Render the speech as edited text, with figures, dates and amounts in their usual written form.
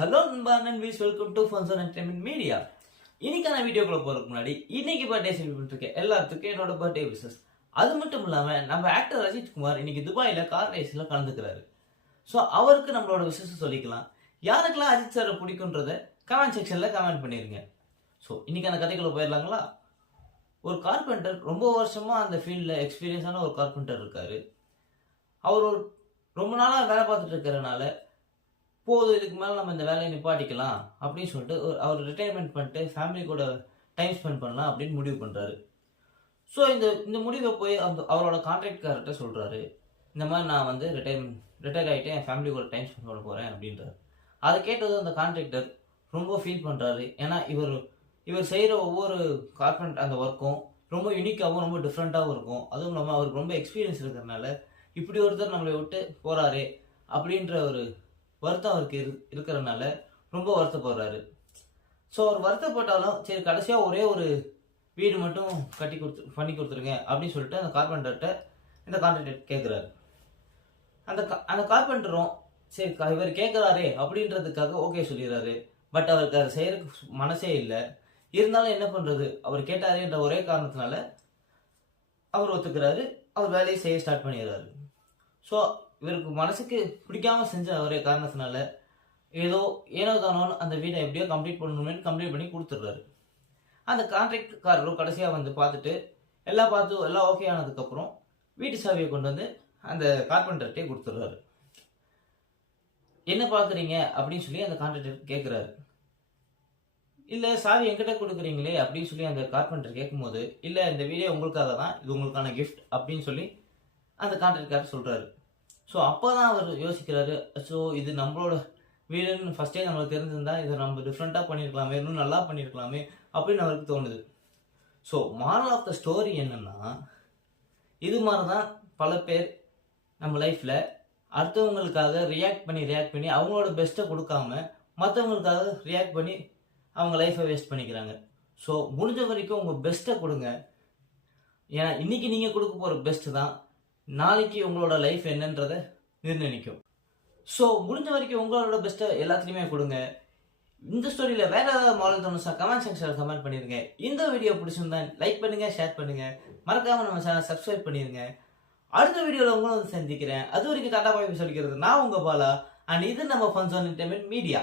Hello நண்பா நண்பீஸ், welcome to Funs Entertainment Media. இன்னைக்கான வீடியோக்குள்ள போறதுக்கு முன்னாடி இன்னைக்கு பர்த்டே செலிப்ரேட் பண்ணிருக்கேன் எல்லாத்துக்கும் என்னோட பர்த்டே விஷஸ். அது மட்டும் இல்லாம நம்ம ஆக்டர் அஜித் குமார் இன்னைக்கு துபாயில கார் ரேஸ்ல கலந்துக்கிறாரு. ஸோ அவருக்கு நம்மளோட விஷஸ் சொல்லிக்கலாம். யாருக்கெல்லாம் அஜித் சாரை பிடிக்குன்றத கமெண்ட் செக்ஷன்ல கமெண்ட் பண்ணிருங்க. ஸோ இன்னைக்கான கதைக்குள்ள போயிடலாங்களா? ஒரு கார்பெண்டர் ரொம்ப வருஷமா அந்த ஃபீல்ட்ல எக்ஸ்பீரியன்ஸான ஒரு கார்பெண்டர் இருக்காரு. அவர் ரொம்ப நாளா வேலை பார்த்துட்டு இருக்கிறனால போதும், இதுக்கு மேலே நம்ம இந்த வேலையை நிப்பாட்டிக்கலாம் அப்படின்னு சொல்லிட்டு அவர் ரிட்டையர்மெண்ட் பண்ணிட்டு ஃபேமிலி கூட டைம் ஸ்பெண்ட் பண்ணலாம் அப்படின்னு முடிவு பண்ணுறாரு. ஸோ இந்த முடிவை போய் அவரோட கான்ட்ராக்ட்கார்ட்ட சொல்கிறாரு, இந்த மாதிரி நான் வந்து ரிட்டையர் ஆகிட்டு என் ஃபேமிலி கூட டைம் ஸ்பெண்ட் பண்ண போகிறேன் அப்படின்றாரு. அதை கேட்டது அந்த கான்ட்ராக்டர் ரொம்ப ஃபீல் பண்ணுறாரு. ஏன்னா இவர் செய்கிற ஒவ்வொரு கார்பெண்ட் அந்த ஒர்க்கும் ரொம்ப யூனிக்காகவும் ரொம்ப டிஃப்ரெண்ட்டாகவும் இருக்கும். அதுவும் இல்லாமல் அவருக்கு ரொம்ப எக்ஸ்பீரியன்ஸ் இருக்கிறதுனால இப்படி ஒருத்தர் நம்மளை விட்டு போகிறாரே அப்படின்ற ஒரு வருத்தம் அவருக்கு இருக்கிறதுனால ரொம்ப வருத்தப்படுறாரு. ஸோ அவர் வருத்தப்பட்டாலும் சரி கடைசியாக ஒரே ஒரு வீடு மட்டும் பண்ணி கொடுத்துருங்க அப்படின்னு சொல்லிட்டு அந்த கார்பெண்டர்கிட்ட இந்த கான்ட்ராக்டர் கேட்குறாரு. அந்த கார்பெண்டரும் சரி இவர் கேட்குறாரே அப்படின்றதுக்காக ஓகே சொல்லிடுறாரு. பட் அவருக்கு அதை செய்யறதுக்கு மனசே இல்லை. இருந்தாலும் என்ன பண்ணுறது, அவர் கேட்டாரேன்ற ஒரே காரணத்தினால அவர் ஒத்துக்கிறாரு. அவர் வேலையை செய்ய ஸ்டார்ட் பண்ணிடுறாரு. ஸோ இவருக்கு மனசுக்கு பிடிக்காம செஞ்ச ஒரே காரணத்தினால ஏனோ தானோன்னு அந்த வீடை எப்படியோ கம்ப்ளீட் பண்ணி கொடுத்துட்றாரு. அந்த கான்ட்ராக்ட்காரரும் கடைசியாக வந்து பார்த்துட்டு எல்லாம் ஓகே ஆனதுக்கப்புறம் வீட்டு சாவியை கொண்டு வந்து அந்த கார்பெண்டர்கிட்டே கொடுத்துட்றாரு. என்ன பார்க்குறீங்க அப்படின்னு சொல்லி அந்த கான்ட்ராக்டர் கேட்குறாரு. இல்லை சாவி என்கிட்ட கொடுக்குறீங்களே அப்படின்னு சொல்லி அந்த கார்பெண்டர் கேட்கும்போது, இல்லை இந்த வீடியோ உங்களுக்காக தான், இது உங்களுக்கான கிஃப்ட் அப்படின்னு சொல்லி அந்த கான்ட்ராக்ட்காரர் சொல்கிறாரு. ஸோ அப்போ தான் அவர் யோசிக்கிறாரு, ஸோ இது நம்மளோட வீடுன்னு ஃபஸ்ட்டே நம்மளுக்கு தெரிஞ்சிருந்தா இதை நம்ம டிஃப்ரெண்ட்டாக பண்ணியிருக்கலாமே, இன்னும் நல்லா பண்ணியிருக்கலாமே அப்படின்னு அவருக்கு தோணுது. So moral of the story என்னென்னா, இது மாதிரி தான் பல பேர் நம்ம லைஃப்பில் அடுத்தவங்களுக்காக ரியாக்ட் பண்ணி அவங்களோட பெஸ்ட்டை கொடுக்காம மற்றவங்களுக்காக ரியாக்ட் பண்ணி அவங்க லைஃப்பை வேஸ்ட் பண்ணிக்கிறாங்க. ஸோ முடிஞ்ச வரைக்கும் உங்கள் பெஸ்ட்டை கொடுங்க. ஏன்னா இன்றைக்கி நீங்கள் கொடுக்க போகிற பெஸ்ட்டு தான் நாளைக்கு உங்களோட லைஃப் என்னன்றதை நிர்ணயிக்கும். ஸோ முடிஞ்ச வரைக்கும் உங்களோட பெஸ்ட்டை எல்லாத்துலேயுமே கொடுங்க. இந்த ஸ்டோரியில் வேற ஏதாவது மாடல் தோணுச்சா கமெண்ட் செக்ஷனில் கமெண்ட் பண்ணிடுங்க. இந்த வீடியோ பிடிச்சிருந்தா லைக் பண்ணுங்கள், ஷேர் பண்ணுங்கள், மறக்காமல் நம்ம சேனல் சப்ஸ்கிரைப் பண்ணிடுங்க. அடுத்த வீடியோவில் உங்களும் வந்து சந்திக்கிறேன். அது வரைக்கும் டாடா பாய் சொல்லிக்கிறது நான் உங்கள் பாலா. அண்ட் இது நம்ம ஃபன்ஸ் என்டர்டைன்மெண்ட் மீடியா.